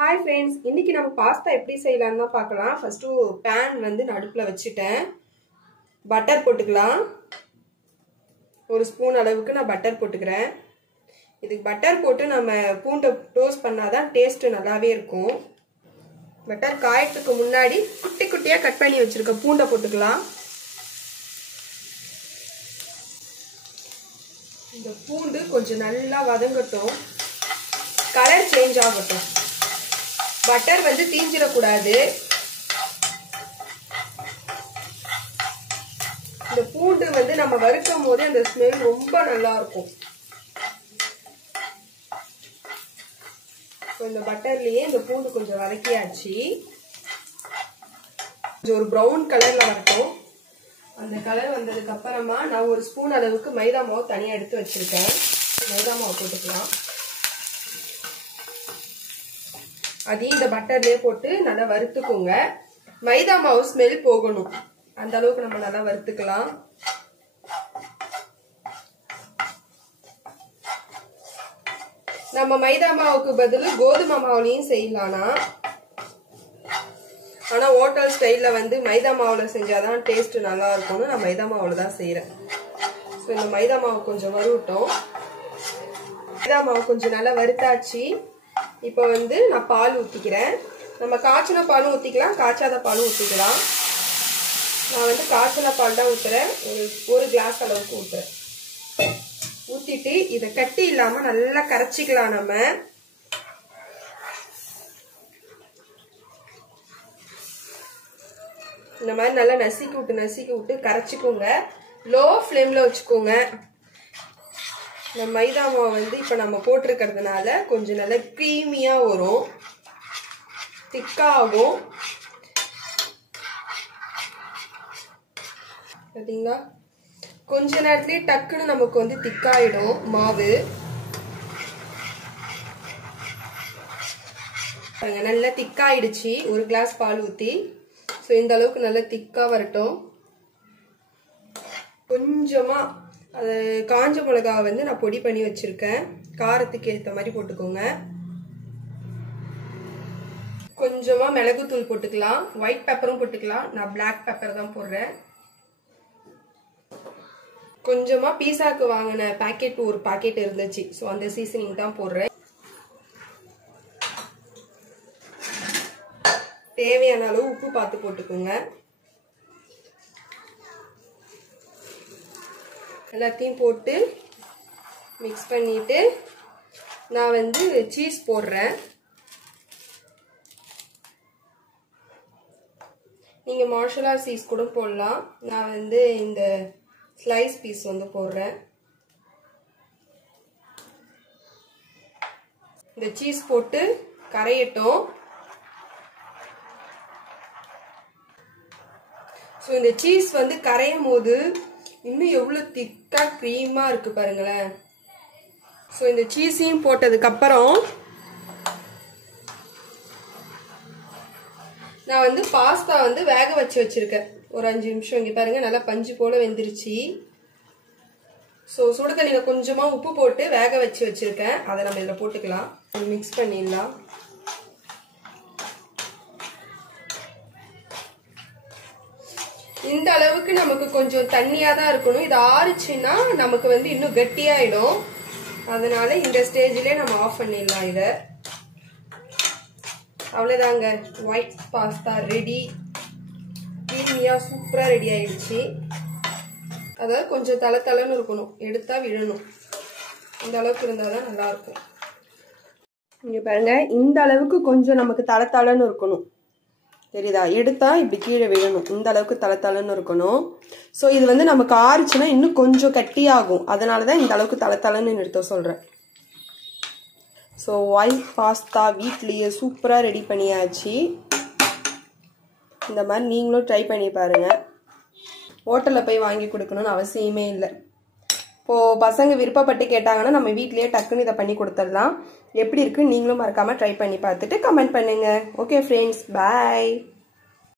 Hi friends, இன்னைக்கு நம்ம pasta எப்படி செய்யலாம்னு பார்க்கலாம். ஃபர்ஸ்ட் pan வந்து நடுப்புல வச்சிட்டேன். பட்டர் போட்டுக்கலாம். ஒரு ஸ்பூன் அளவுக்கு நான் பட்டர் போட்டுக்கிறேன். இதுக்கு பட்டர் போட்டு நம்ம பூண்டை டோஸ்ட் பண்ணாதான் டேஸ்ட் நல்லாவே இருக்கும். பட்டர் காயறதுக்கு முன்னாடி குட்டி குட்டியா கட் பண்ணி வச்சிருக்க பூண்டை போட்டுக்கலாம். இந்த பூண்டு கொஞ்சம் நல்லா வதங்கட்டும். கலர் சேஞ்ச் ஆகட்டும். பட்டர் வந்து தீஞ்சிடக்கூடாது. இந்த பூண்டு வந்து நம்ம வறுக்கும் போது அந்த ஸ்மெல் ரொம்ப நல்லா இருக்கும். இந்த பட்டர்லயே இந்த பூண்டு கொஞ்சம் வதக்கியாச்சு. ஒரு ப்ரௌன் கலர்ல வரட்டும். அந்த கலர் வந்ததுக்கு அப்புறமா நான் ஒரு ஸ்பூன் அளவுக்கு மைதா மாவு தனியா எடுத்து வச்சிருக்கேன். மைதா மாவு போட்டுக்கலாம். அதையும் இந்த பட்டர்லயே போட்டு நல்லா வறுத்துக்கோங்க. மைதா மாவு ஸ்மெல் போகணும். அந்த அளவுக்கு நம்ம நல்லா வறுத்துக்கலாம். நம்ம மைதா மாவுக்கு பதில் கோதுமை மாவுலையும் செய்யலாம்னா, ஆனா ஹோட்டல் ஸ்டைல்ல வந்து மைதா மாவுல செஞ்சாதான் டேஸ்ட் நல்லா இருக்கும்னு நான் மைதா மாவுல தான் செய்யறேன். இந்த மைதா மாவு கொஞ்சம் வறுட்டோம். மைதா மாவு கொஞ்சம் நல்லா வறுத்தாச்சு. இப்போ வந்து நான் பால் ஊத்திக்கிறேன். நம்ம காய்ச்சின பாலும் ஊத்திக்கலாம், காய்ச்சாத பாலும் ஊத்திக்கலாம். நான் வந்து காய்ச்சின பால் தான் ஊத்துறேன். ஒரு கிளாஸ் அளவுக்கு ஊத்துறேன். ஊத்திட்டு இதை கட்டி இல்லாம நல்லா கரைச்சிக்கலாம். நம்ம இந்த மாதிரி நல்லா நசுக்கி விட்டு கரைச்சிக்கோங்க. லோ ஃப்ளேம்ல வச்சுக்கோங்க. இந்த மைதா மாவு வந்து இப்ப நம்ம போட்டிருக்கிறதுனால கொஞ்சம் நல்லா கிரீமியா வரும், திக்காகும். பாத்தீங்களா, கொஞ்ச நேரத்திலேயே டக்குன்னு நமக்கு வந்து திக்காயிடும் மாவு. நல்லா திக்காயிடுச்சு. ஒரு கிளாஸ் பால் ஊத்தி இந்த அளவுக்கு நல்லா திக்கா வரட்டும். கொஞ்சமா அது காஞ்ச மிளகா வந்து நான் பொடி பண்ணி வச்சிருக்கேன். காரத்துக்கு ஏற்ற மாதிரி போட்டுக்கோங்க. கொஞ்சமா மிளகுத்தூள் போட்டுக்கலாம். ஒயிட் பெப்பரும் போட்டுக்கலாம். நான் பிளாக் பெப்பர் தான் போடுறேன். கொஞ்சமா பீஸாக்கு வாங்கின பாக்கெட் ஒரு பாக்கெட் இருந்துச்சு. ஸோ அந்த சீசனிங் தான் போடுறேன். தேவையான அளவு உப்பு பார்த்து போட்டுக்கோங்க. எல்லாத்தையும் போட்டு மிக்ஸ் பண்ணிட்டு நான் வந்து சீஸ் போடுறேன். நீங்க மார்ஷலா சீஸ் கூட போடலாம். நான் வந்து இந்த ஸ்லைஸ் பீஸ் வந்து போடுறேன். இந்த சீஸ் போட்டு கரையட்டும். ஸோ இந்த சீஸ் வந்து கரையும் போது இன்னும் எவ்வளவு திக்கா கிரீமா இருக்கு பாருங்களேன். ஸோ இந்த சீஸையும் போட்டதுக்கு அப்புறம் நான் வந்து பாஸ்தா வந்து வேக வச்சு வச்சிருக்கேன். ஒரு 5 நிமிஷம். இங்க பாருங்க, நல்லா பஞ்சு போல வெந்துருச்சு. ஸோ சுடு தண்ணியில கொஞ்சமா உப்பு போட்டு வேக வச்சு வச்சிருக்கேன். அதை நம்ம இதுல போட்டுக்கலாம். மிக்ஸ் பண்ணிடலாம். இந்த அளவுக்கு நமக்கு கொஞ்சம் தண்ணியா தான் இருக்கணும். இது ஆறுச்சுன்னா நமக்கு வந்து இன்னும் கட்டியாயிடும். அதனால இந்த ஸ்டேஜ்லயே நம்ம ஆஃப் பண்ணிடலாம். இத அவ்வளவுதாங்க. White pasta ready. கிரீமியா சூப்பரா ரெடி ஆயிடுச்சு. அதாவது கொஞ்சம் தளன்னு இருக்கணும், எடுத்தா விழணும். இந்த அளவுக்கு இருந்தாதான் நல்லா இருக்கும். இங்க பாருங்க, இந்த அளவுக்கு கொஞ்சம் நமக்கு தளன்னு இருக்கணும். தெரியுதா? எடுத்தா இப்படி கீழே விழணும். இந்த அளவுக்கு தளன்னு இருக்கணும். ஸோ இது வந்து நமக்கு ஆறுச்சுன்னா இன்னும் கொஞ்சம் கட்டியாகும். அதனாலதான் இந்த அளவுக்கு தளன்னு எடுத்து சொல்றேன். ஸோ ஒயிட் பாஸ்தா வீட்லயே சூப்பரா ரெடி பண்ணியாச்சு. இந்த மாதிரி நீங்களும் ட்ரை பண்ணி பாருங்க. ஹோட்டல்ல போய் வாங்கி கொடுக்கணும்னு அவசியமே இல்லை. இப்போ பசங்க விருப்பப்பட்டு கேட்டாங்கன்னா நம்ம வீட்லயே டக்குன்னு இதை பண்ணி கொடுத்துடலாம். எப்படி இருக்கு நீங்களும் மறக்காம ட்ரை பண்ணி பார்த்துட்டு கமெண்ட் பண்ணுங்க. ஓகே ஃப்ரெண்ட்ஸ், பாய்.